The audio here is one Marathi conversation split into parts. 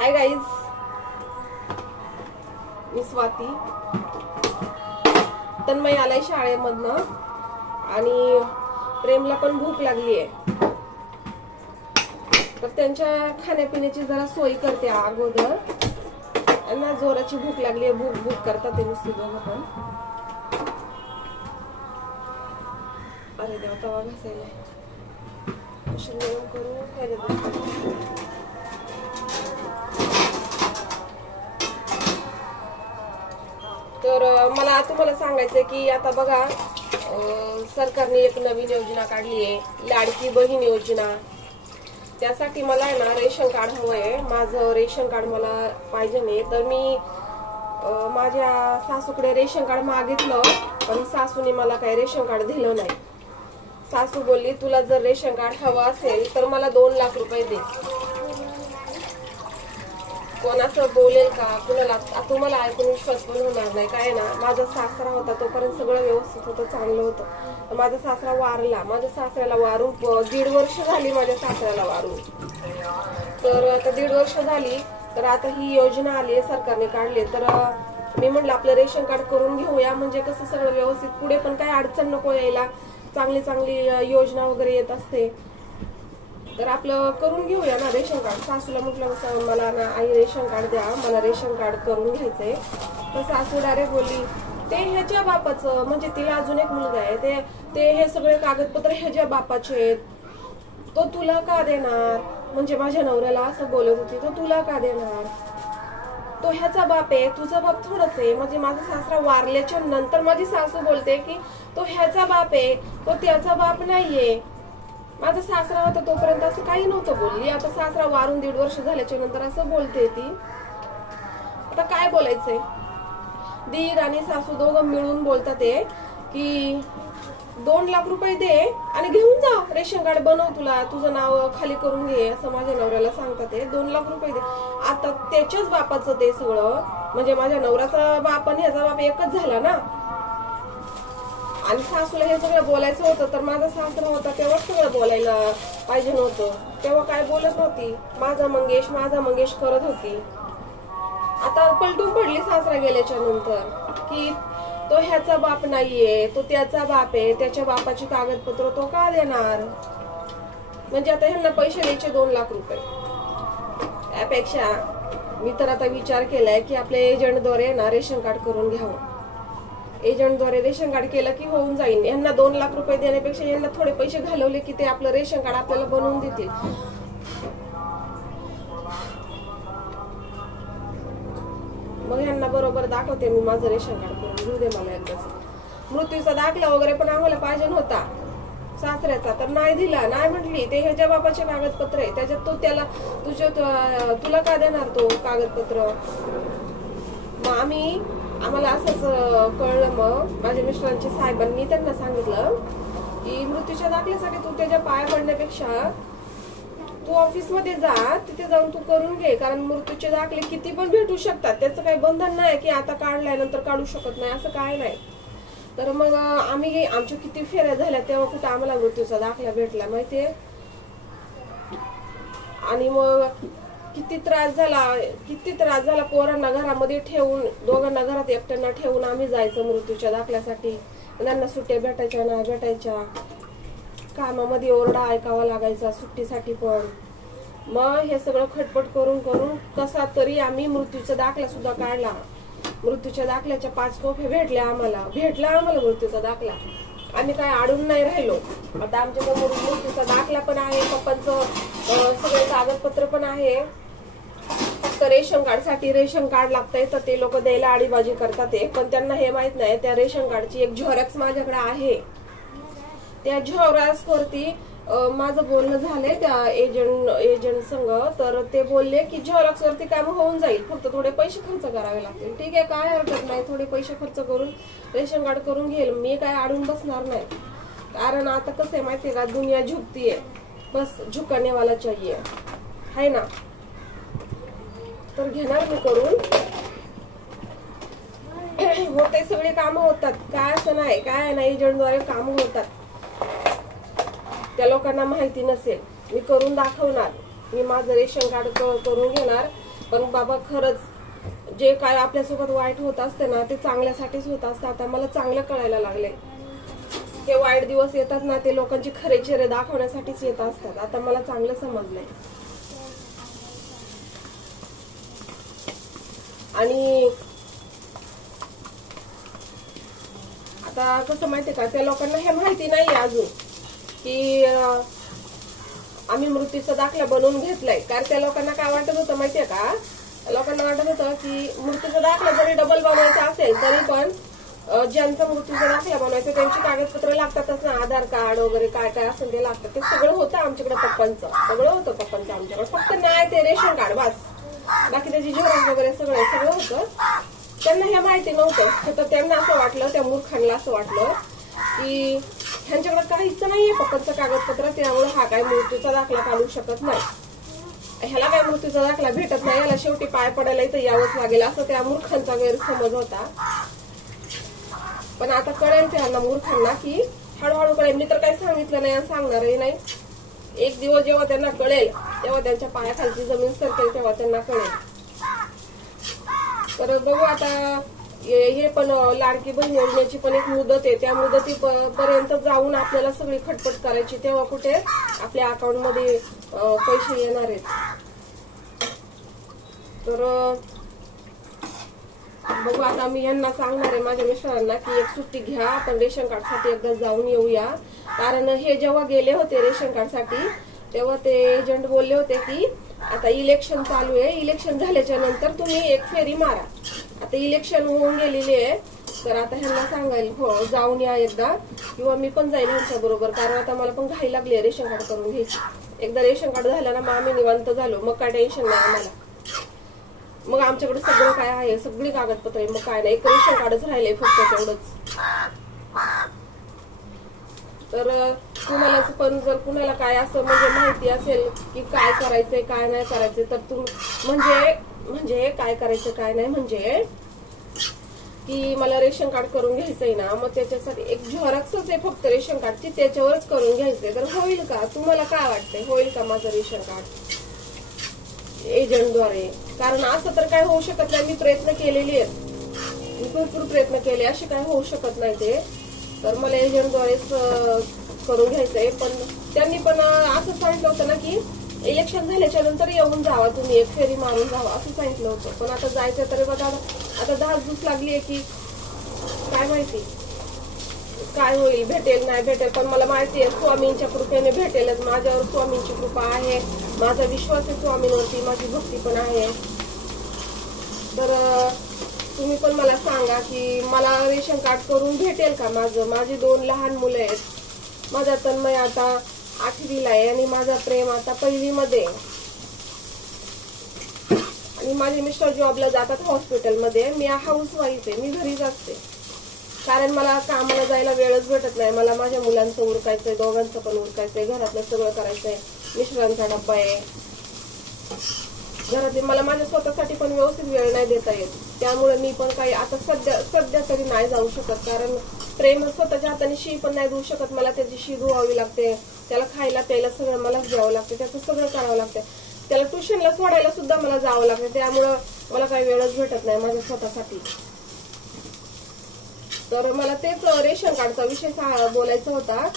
हाय गाईज, मी स्वाती. तन्मय आलाय शाळेमधनं आणि प्रेमला पण भूक लागली आहे, तर त्यांच्या खाण्यापिण्याची जरा सोय करते अगोदर. त्यांना जोराची भूक लागली आहे, भूक भूक करतात ते नुसती दोघं पण. अरे देवा, तवा घासायला करू. तर मला तुम्हाला सांगायचंय की आता बघा, सरकारने एक नवीन योजना काढली आहे, लाडकी बहीण योजना. त्यासाठी मला आहे ना रेशन कार्ड हवंय. माझं रेशन कार्ड मला पाहिजे नाही. तर मी माझ्या सासूकडे रेशन कार्ड मागितलं, पण सासूने मला काही रेशन कार्ड दिलं नाही. सासू बोलली, तुला जर रेशन कार्ड हवं असेल तर मला 2 लाख रुपये दे. कोण असं बोलेल का? कुणाला तुम्हाला ऐकून विश्वास पण होणार नाही. काय ना, माझा सासरा होता तोपर्यंत सगळं व्यवस्थित होतं, चांगलं होतं. माझा सासरा वारला. माझ्या सासऱ्याला वारून 1.5 वर्ष झाली. माझ्या सासऱ्याला वारून तर आता 1.5 वर्ष झाली. तर आता ही योजना आली आहे, सरकारने काढली. तर मी म्हटलं आपलं रेशन कार्ड करून घेऊया, म्हणजे कसं सगळं व्यवस्थित, पुढे पण काही अडचण नको यायला. चांगली चांगली योजना वगैरे येत असते, तर आपलं करून घेऊया ना रेशन कार्ड. सासूला म्हटलं, मला ना आई रेशन कार्ड द्या, मला रेशन कार्ड करून घ्यायचंय. तर सासू डायरेक्ट बोलली, ते ह्याच्या बापाचं, म्हणजे तिला अजून एक मुलगा आहे, ते हे सगळे कागदपत्र ह्याच्या बापाचे आहेत, तो तुला का देणार? म्हणजे माझ्या नवऱ्याला असं बोलत होती, तो तुला का देणार? तो ह्याचा बाप आहे, तुझा बाप थोडंच आहे. म्हणजे माझा सासरा वारल्याच्या नंतर माझी सासू बोलते की तो ह्याचा बाप आहे, तो त्याचा बाप नाहीये. माझा सासरा होता तोपर्यंत असं काही नव्हतं बोलली. आता सासरा वारून 1.5 वर्ष झाल्याच्या नंतर असं बोलते ती. आता काय बोलायचंय? दीर आणि सासू दोघं मिळून बोलतात ते की 2 लाख रुपये दे आणि घेऊन जा, रेशन कार्ड बनव, तुला तुझं नाव खाली करून घे, असं माझ्या नवऱ्याला सांगतात ते. 2 लाख रुपये दे. आता त्याच्याच बापाचं ते सगळं, म्हणजे माझ्या नवऱ्याचा बाप आणि ह्याचा बाप एकच झाला ना. आणि सासूला हे सगळं बोलायचं होतं, तर माझा सासरा होता तेव्हा सगळं बोलायला पाहिजे नव्हतं. तेव्हा काय बोलत नव्हती, माझा मंगेश करत होती. आता पलटून पडली सासरा गेल्याच्या नंतर की तो ह्याचा बाप नाहीये, तो त्याचा बाप आहे, त्याच्या बापाची कागदपत्र तो का देणार? म्हणजे आता ह्यांना पैसे द्यायचे 2 लाख रुपये. त्यापेक्षा मी तर आता विचार केलाय की आपल्या एजंटद्वारे ना रेशन कार्ड करून घ्यावं. एजंटद्वारे रेशन कार्ड केलं की होऊन जाईल. यांना 2 लाख रुपये देण्यापेक्षा यांना थोडे पैसे घालवले की ते आपलं रेशन कार्ड आपल्याला बनवून देतील. मग यांना बरोबर दाखवते मी माझं रेशन कार्ड करून घेऊ दे मला एकदाच. मृत्यूचा दाखला वगैरे पण आम्हाला पाहिजे नव्हता सासऱ्याचा, तर नाही दिला. नाही म्हटली, ते ह्याच्या बापाचे कागदपत्र आहे, त्याच्यात तो त्याला तुला का देणार तो कागदपत्र? मग आम्हाला असंच कळलं. मग माझ्या मिस्टरांच्या साहेबांनी त्यांना सांगितलं की मृत्यूच्या दाखल्यासाठी तू त्याच्या पाया पडण्यापेक्षा तू ऑफिस मध्ये जा, तिथे जाऊन तू करून घे. कारण मृत्यूचे दाखले किती पण भेटू शकतात, त्याचं काही बंधन नाही की आता काढलाय नंतर काढू शकत नाही, असं काय नाही. तर मग आमच्या किती फेऱ्या झाल्या तेव्हा कुठं आम्हाला मृत्यूचा दाखला भेटला माहितीये. आणि मग किती त्रास झाला. पोरांना घरामध्ये ठेवून, दोघांना घरात एकट्यांना ठेवून आम्ही जायचं मृत्यूच्या दाखल्यासाठी. त्यांना सुट्ट्या भेटायच्या नाही भेटायच्या, कामामध्ये ओरडा ऐकावा लागायचा सुट्टीसाठी पण. मग हे सगळं खटपट करून कसा तरी आम्ही मृत्यूचा दाखला सुद्धा काढला. मृत्यूच्या दाखल्याच्या 5 कॉप्या भेटला आम्हाला मृत्यूचा दाखला. आम्ही काय अडून नाही राहिलो. आता आमच्याकडे मृत्यूचा दाखला पण आहे, पप्पांचं सगळे कागदपत्र पण आहे. फक्त रेशन कार्ड साठी रेशन कार्ड लागतंय, तर ते लोक द्यायला आडीबाजी करतात. पण त्यांना हे माहित नाही, त्या रेशन कार्डची एक झेरॉक्स माझ्याकडे आहे. त्या झेरॉक्स वरती माझं बोलणं झालंय त्या एजंट संग. तर ते बोलले की झेरॉक्स वरती काम होऊन जाईल, फक्त थोडे पैसे खर्च करावे लागतील. ठीक आहे, काय हरकत नाही, थोडे पैसे खर्च करून रेशन कार्ड करून घेईल. मी काय अडून बसणार नाही. कारण आता कसं आहे माहितीये का, दुनिया झुकतीये, बस झुकाने वाला चाहिए, है ना. तर घेणार मी करून. होते सगळे काम होतात, काय असं नाही, काय नाही, एजंटद्वारे काम होतात. त्या लोकांना माहिती नसेल, मी करून दाखवणार. मी माझं रेशन कार्ड करून घेणार, पण बाबा खरंच जे काय आपल्यासोबत वाईट होत असते ना ते चांगल्यासाठीच होत असतं. आता मला चांगलं कळायला लागले. हे वाईट दिवस येतात ना ते लोकांची खरे चेहरे दाखवण्यासाठीच येत असतात. आता मला चांगलं समजलंय. आणि आता कसं माहितीये का, त्या लोकांना हे माहिती नाहीये अजून की आम्ही मृत्यूचा दाखला बनवून घेतलाय. कारण त्या लोकांना काय वाटत होतं माहितीये का, लोकांना वाटत होतं की मृत्यूचा दाखला जरी डबल बनवायचा असेल तरी पण ज्यांचा मृत्यूचा दाखला बनवायचा त्यांची कागदपत्र लागतातच ना, आधार कार्ड वगैरे काय काय असेल ते लागतं. ते सगळं होतं आमच्याकडे, सगळं होतं पप्पांचं आमच्याकडे. फक्त न्याय ते रेशन कार्ड बस, बाकी त्याची झेरॉक्स वगैरे सगळं होतं. त्यांना हे माहिती नव्हतं. तर त्यांना असं वाटलं, त्या मूर्खांना असं वाटलं की ह्यांच्याकडे काहीच नाहीये पप्पांचं कागदपत्र, त्यामुळे हा काय मृत्यूचा दाखला काढू शकत नाही, ह्याला काय मृत्यूचा दाखला भेटत नाही, याला शेवटी पाय पडायला इथं यावंच लागेल, असं त्या मूर्खांचा गैरसमज होता. पण आता कळेल त्यांना मूर्खांना की हळूहळू कळेल. मी तर काही सांगितलं नाही आणि सांगणारही नाही. एक दिवस जेव्हा त्यांना कळेल तेव्हा त्यांच्या पायाखालची जमीन सरकेल तेव्हा त्यांना कळेल. तर बघू आता हे पण लाडकी बहीण योजनेची पण एक मुदत आहे. त्या मुदतीपर्यंत जाऊन आपल्याला सगळी खटपट करायची, तेव्हा कुठे आपल्या अकाउंटमध्ये पैसे येणार आहेत. तर बघू आता मी यांना सांगणार आहे माझ्या मिस्टरांना की एक सुट्टी घ्या, आपण रेशन कार्ड साठी एकदा जाऊन येऊया. कारण हे जेव्हा गेले होते रेशन कार्ड साठी तेव्हा ते एजंट बोलले होते की आता इलेक्शन चालू आहे, इलेक्शन झाल्याच्या नंतर तुम्ही एक फेरी मारा. आता इलेक्शन होऊन गेलेली आहे, तर आता ह्यांना सांगायला हो जाऊन या एकदा, किंवा मी पण जाईल ह्यांच्या बरोबर. कारण आता मला पण घाई लागली रेशन कार्ड करून घ्यायची. एकदा रेशन कार्ड झालं ना मग आम्ही निवांत झालो, मग काय टेन्शन नाही आम्हाला. मग आमच्याकडे सगळं काय आहे, सगळी कागदपत्र आहे, मग काय नाही, एक रेशन कार्डच राहिलंय फक्त तेवढंच. तर तुम्हाला पण जर कुणाला काय असं म्हणजे माहिती असेल की काय करायचंय काय नाही करायचंय, तर म्हणजे काय करायचं काय नाही, म्हणजे की मला रेशन कार्ड करून घ्यायचंय ना, मग त्याच्यासाठी एक झेरॉक्सच आहे फक्त रेशन कार्डची, त्याच्यावरच करून घ्यायचंय. तर होईल का, तुम्हाला काय वाटतंय, होईल का माझं रेशन कार्ड एजंटद्वारे? कारण असं तर काय होऊ शकत नाही. मी प्रयत्न केलेले आहेत, मी भरपूर प्रयत्न केले, असे काय होऊ शकत नाही ते. तर मला एजंटद्वारेच करून घ्यायचंय. पण त्यांनी पण असं सांगितलं होतं ना की इलेक्शन झाल्याच्या नंतर येऊन जावा तुम्ही, एक फेरी मारून जावा असं सांगितलं होतं. पण आता जायचं तरी बघा, आता 10 दिवस लागली आहे की काय माहिती काय होईल, भेटेल नाही भेटेल. पण मला माहिती आहे स्वामींच्या कृपेने भेटेलच. माझ्यावर स्वामींची कृपा आहे, माझा विश्वास आहे स्वामींवरती, माझी भक्ती पण आहे. तर तुम्ही पण मला सांगा की मला रेशन कार्ड करून भेटेल का माझं? माझी 2 लहान मुलं आहेत. माझा तन्मय आता 8वीला आहे आणि माझा प्रेम आता 1लीमध्ये, आणि माझे मिस्टर जॉबला जातात हॉस्पिटलमध्ये. मी हाऊसवाईफ आहे, मी घरीच असते. कारण मला कामाला जायला वेळच भेटत नाही. मला माझ्या मुलांचं उरकायचंय, दोघांचं पण उरकायचंय, घरातलं सगळं करायचंय, मिस्टरांचा डब्बा आहे घरातली. मला माझ्या स्वतःसाठी पण व्यवस्थित वेळ नाही देता येत. त्यामुळे मी पण काही आता सध्या तरी नाही जाऊ शकत. कारण प्रेम स्वतःच्या हाताने शी पण नाही देऊ शकत. मला त्याची शी धुवावी लागते, त्याला खायला प्यायला सगळं मलाच द्यावं लागतं, त्याचं सगळं करावं लागतं, त्याला ट्युशनला सोडायला सुद्धा मला जावं लागतं. त्यामुळं मला काही वेळच भेटत नाही माझ्या स्वतःसाठी. तर मला तेच रेशन कार्डचा विषय बोलायचा होता.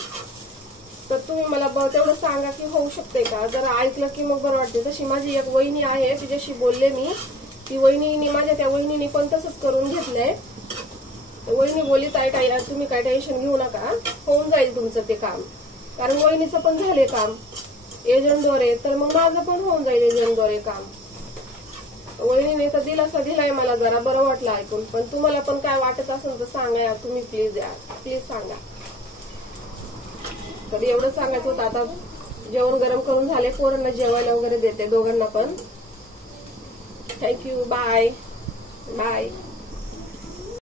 तर तुम्ही मला तेवढं सांगा की होऊ शकते का? जर ऐकलं की मग बरं वाटते. तशी माझी एक वहिनी आहे, तिच्याशी बोलले मी. ती वहिनीने माझ्या त्या वहिनीने पण तसंच करून घेतलंय. वहिनी बोलली ताई तुम्ही काय टेन्शन घेऊ नका, होऊन जाईल तुमचं ते काम. कारण वहिनीचं पण झाले काम एजंटद्वारे, तर मग माझं पण होऊन जाईल एजंटद्वारे काम. वहिनीने तर दिलासा दिलाय मला, जरा बरं वाटलं ऐकून. पण तुम्हाला पण काय वाटत असेल तर सांगा तुम्ही, प्लीज सांगा. तर एवढं सांगायचं होतं. आता जेवण गरम करून झाले, पोरांना जेवायला वगैरे देते दोघांना पण. Thank you, bye.